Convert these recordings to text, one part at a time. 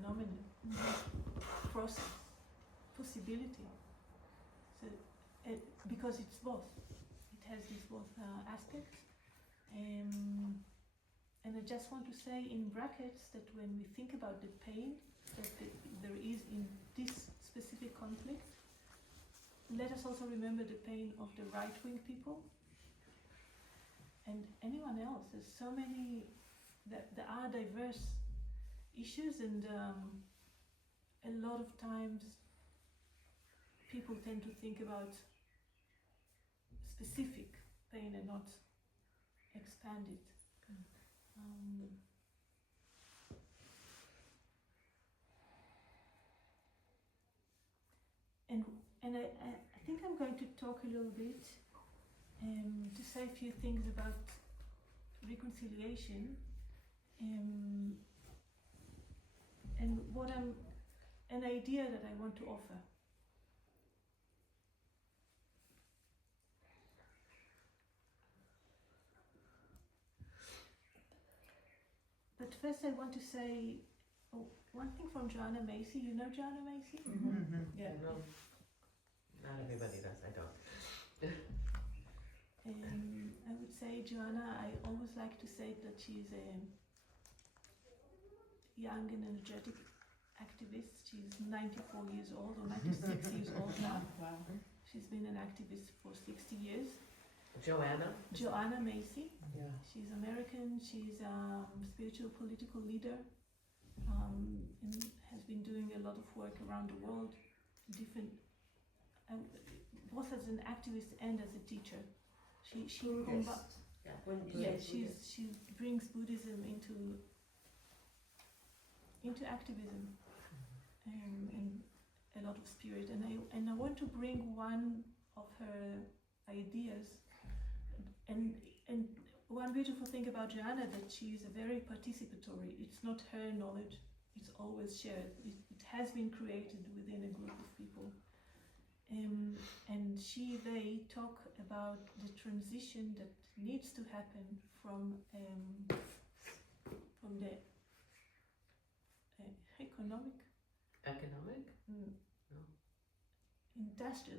phenomenon, process, possibility. So, because it's both. It has these both aspects. And I just want to say in brackets that when we think about the pain that there is in this specific conflict, let us also remember the pain of the right-wing people and anyone else. There's so many, there are diverse issues, and a lot of times people tend to think about specific pain and not expand it. And I think I'm going to talk a little bit to say a few things about reconciliation and what an idea that I want to offer. But first I want to say one thing from Joanna Macy. You know Joanna Macy? Mm-hmm. Yeah. No, not everybody does, I don't. I would say Joanna, I always like to say that she's a young and energetic activist. She's 94 years old, or 96 years old now. Wow. She's been an activist for 60 years. Joanna Macy. Yeah. She's American. She's a spiritual political leader, and has been doing a lot of work around the world, both as an activist and as a teacher. She brings Buddhism into activism and a lot of spirit. And I want to bring one of her ideas. And one beautiful thing about Joanna, that she is a very participatory. It's not her knowledge, it's always shared. It has been created within a group of people. And they talk about the transition that needs to happen from the economic? Industrial.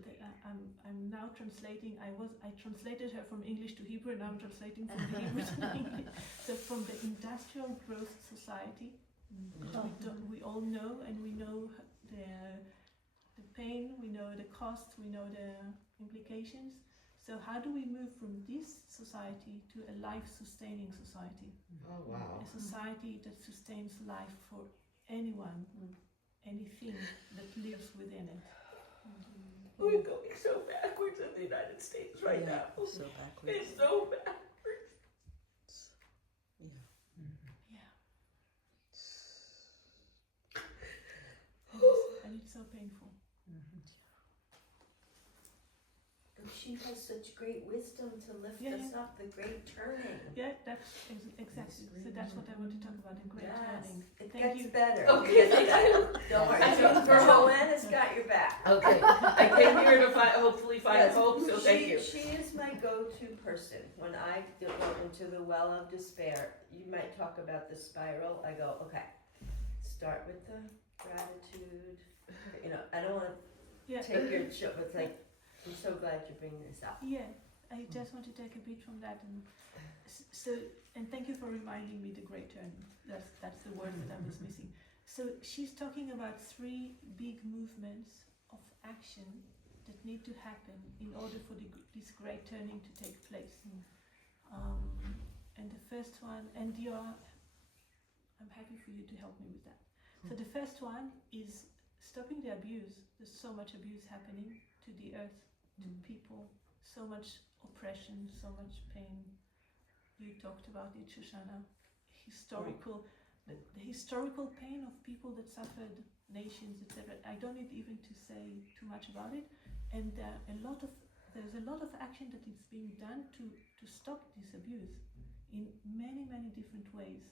I'm now translating. I translated her from English to Hebrew. Now I'm translating from Hebrew to English. So from the industrial growth society, we all know, and we know the pain, we know the cost, we know the implications. So how do we move from this society to a life-sustaining society? Oh wow! A society that sustains life for anyone, anything that lives within it. We're going so backwards in the United States right now. So backwards. It's so backwards. And it's so painful. She has such great wisdom to lift us up, the great turning. Yeah, that's exactly. So that's what I want to talk about, the great turning. It Thank gets you. better. Okay. Don't worry. Joanna's got your back. Okay. I came here to hopefully find hope, so thank you. She is my go-to person. When I go into the well of despair, you might talk about the spiral. I go, okay, start with the gratitude. I don't want to take your show, but it's like, I'm so glad you're bringing this up. Yeah, I just want to take a bit from that, and thank you for reminding me the great turning. That's the word that I was missing. So she's talking about 3 big movements of action that need to happen in order for this great turning to take place. And the first one, and I'm happy for you to help me with that. So the first one is stopping the abuse. There's so much abuse happening to the earth, to people, so much oppression, so much pain. You talked about it, Shoshana. The historical pain of people that suffered, nations, etc. I don't need even to say too much about it. And there's a lot of action that is being done to stop this abuse in many, many different ways.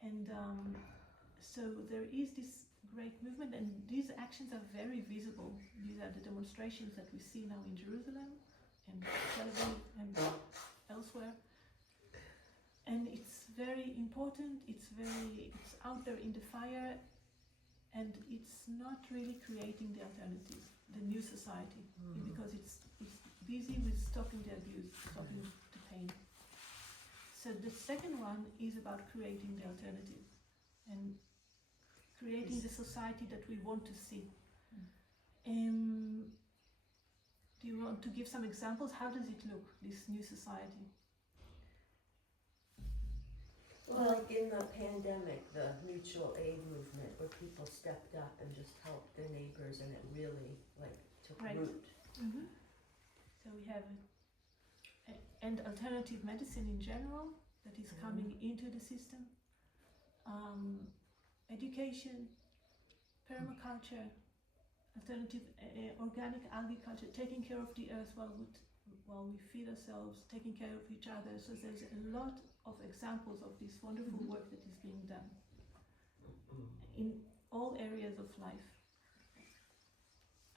And so there is this great movement, and these actions are very visible. These are the demonstrations that we see now in Jerusalem and Tel Aviv and elsewhere. And it's very important. It's out there in the fire, and it's not really creating the alternative, the new society, because it's busy with stopping the abuse, stopping the pain. So the second one is about creating the alternative and creating the society that we want to see. Do you want to give some examples? How does it look, this new society? Well, like in the pandemic, the mutual aid movement, where people stepped up and just helped their neighbors, and it really took Right. root. So we have and alternative medicine in general that is coming into the system, education, permaculture, alternative organic algae culture, taking care of the earth while we feed ourselves, taking care of each other. So there's a lot of examples of this wonderful work that is being done in all areas of life.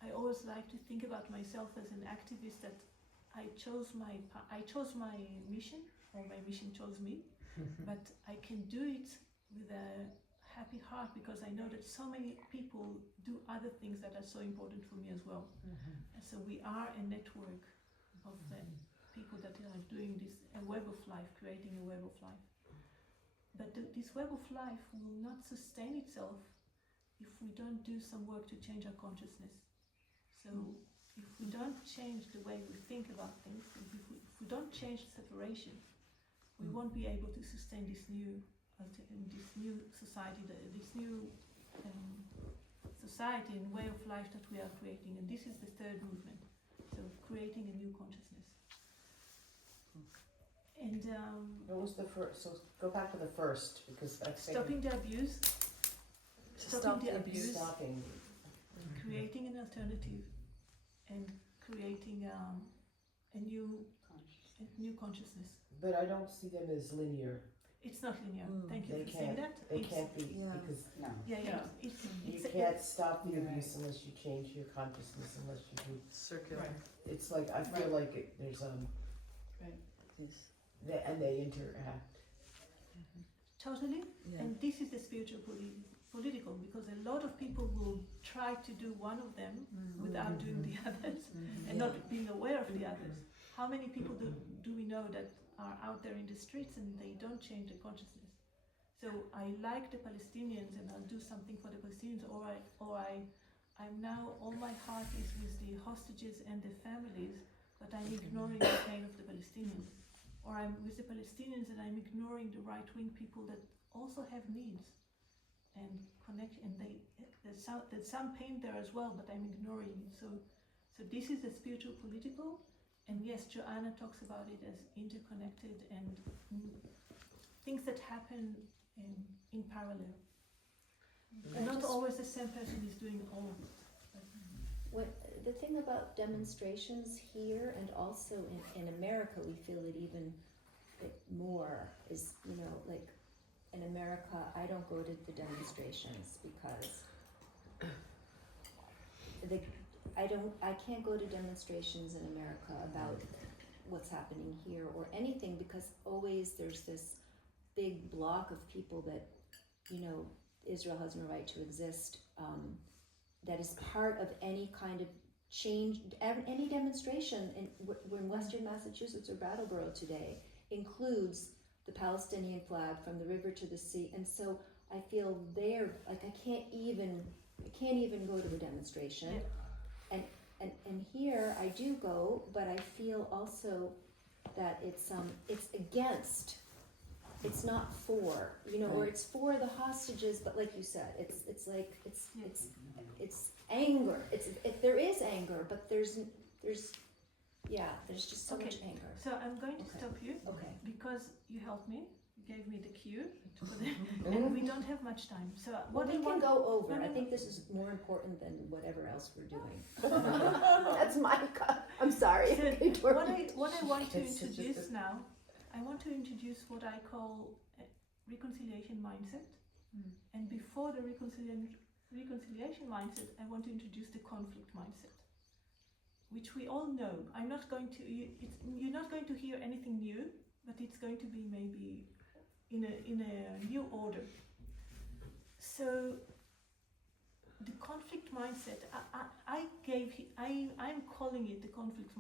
I always like to think about myself as an activist, that I chose my mission, or my mission chose me, but I can do it with a happy heart, because I know that so many people do other things that are so important for me as well. And so we are a network of people that are doing this, a web of life, creating a web of life. But this web of life will not sustain itself if we don't do some work to change our consciousness. So if we don't change the way we think about things, if we don't change separation, we won't be able to sustain this new society, this new society and way of life that we are creating. And this is the third movement. So creating a new consciousness. And what was the first? So go back to the first, because I've stopping the abuse, stopping the abuse, stopping. creating an alternative, and creating a new consciousness. But I don't see them as linear. It's not linear. Thank you They for saying that. They It's- can't be, Yeah. because Yeah. you can't stop the abuse unless you change your consciousness, unless you do. Circular. It's like, I feel like there's Yes. and they interact. Totally. Yeah. And this is the spiritual political, because a lot of people will try to do one of them without doing the others, and not being aware of the others. How many people do we know that are out there in the streets and they don't change their consciousness? So I like the Palestinians, and I'll do something for the Palestinians, I'm now, all my heart is with the hostages and the families, but I'm ignoring the pain of the Palestinians. Or I'm with the Palestinians and I'm ignoring the right-wing people that also have needs and connect, and there's some pain there as well, but I'm ignoring it. So this is the spiritual political, and yes, Joanna talks about it as interconnected and things that happen in parallel. And not always the same person is doing all of it. The thing about demonstrations here and also in America, we feel it even more, is, like in America, I don't go to the demonstrations because I can't go to demonstrations in America about what's happening here or anything, because always there's this big block of people that, Israel has no right to exist, that is part of any kind of change. Any demonstration in Western Massachusetts or Brattleboro today includes the Palestinian flag from the river to the sea, and so I feel there, like I can't even go to a demonstration. And here I do go, but I feel also that it's against. It's not for, or it's for the hostages, but like you said, it's anger. There is anger, but there's just so much anger. So I'm going to stop you, because you helped me, you gave me the cue, and we don't have much time. So Well, we can go over. No. I think this is more important than whatever else we're doing. That's my. I'm sorry. So what I want to introduce now, I want to introduce what I call a reconciliation mindset, and before the reconciliation mindset, I want to introduce the conflict mindset, which we all know. I'm not going to. You're not going to hear anything new, but it's going to be maybe in a new order. So conflict mindset. I'm calling it the conflict mindset.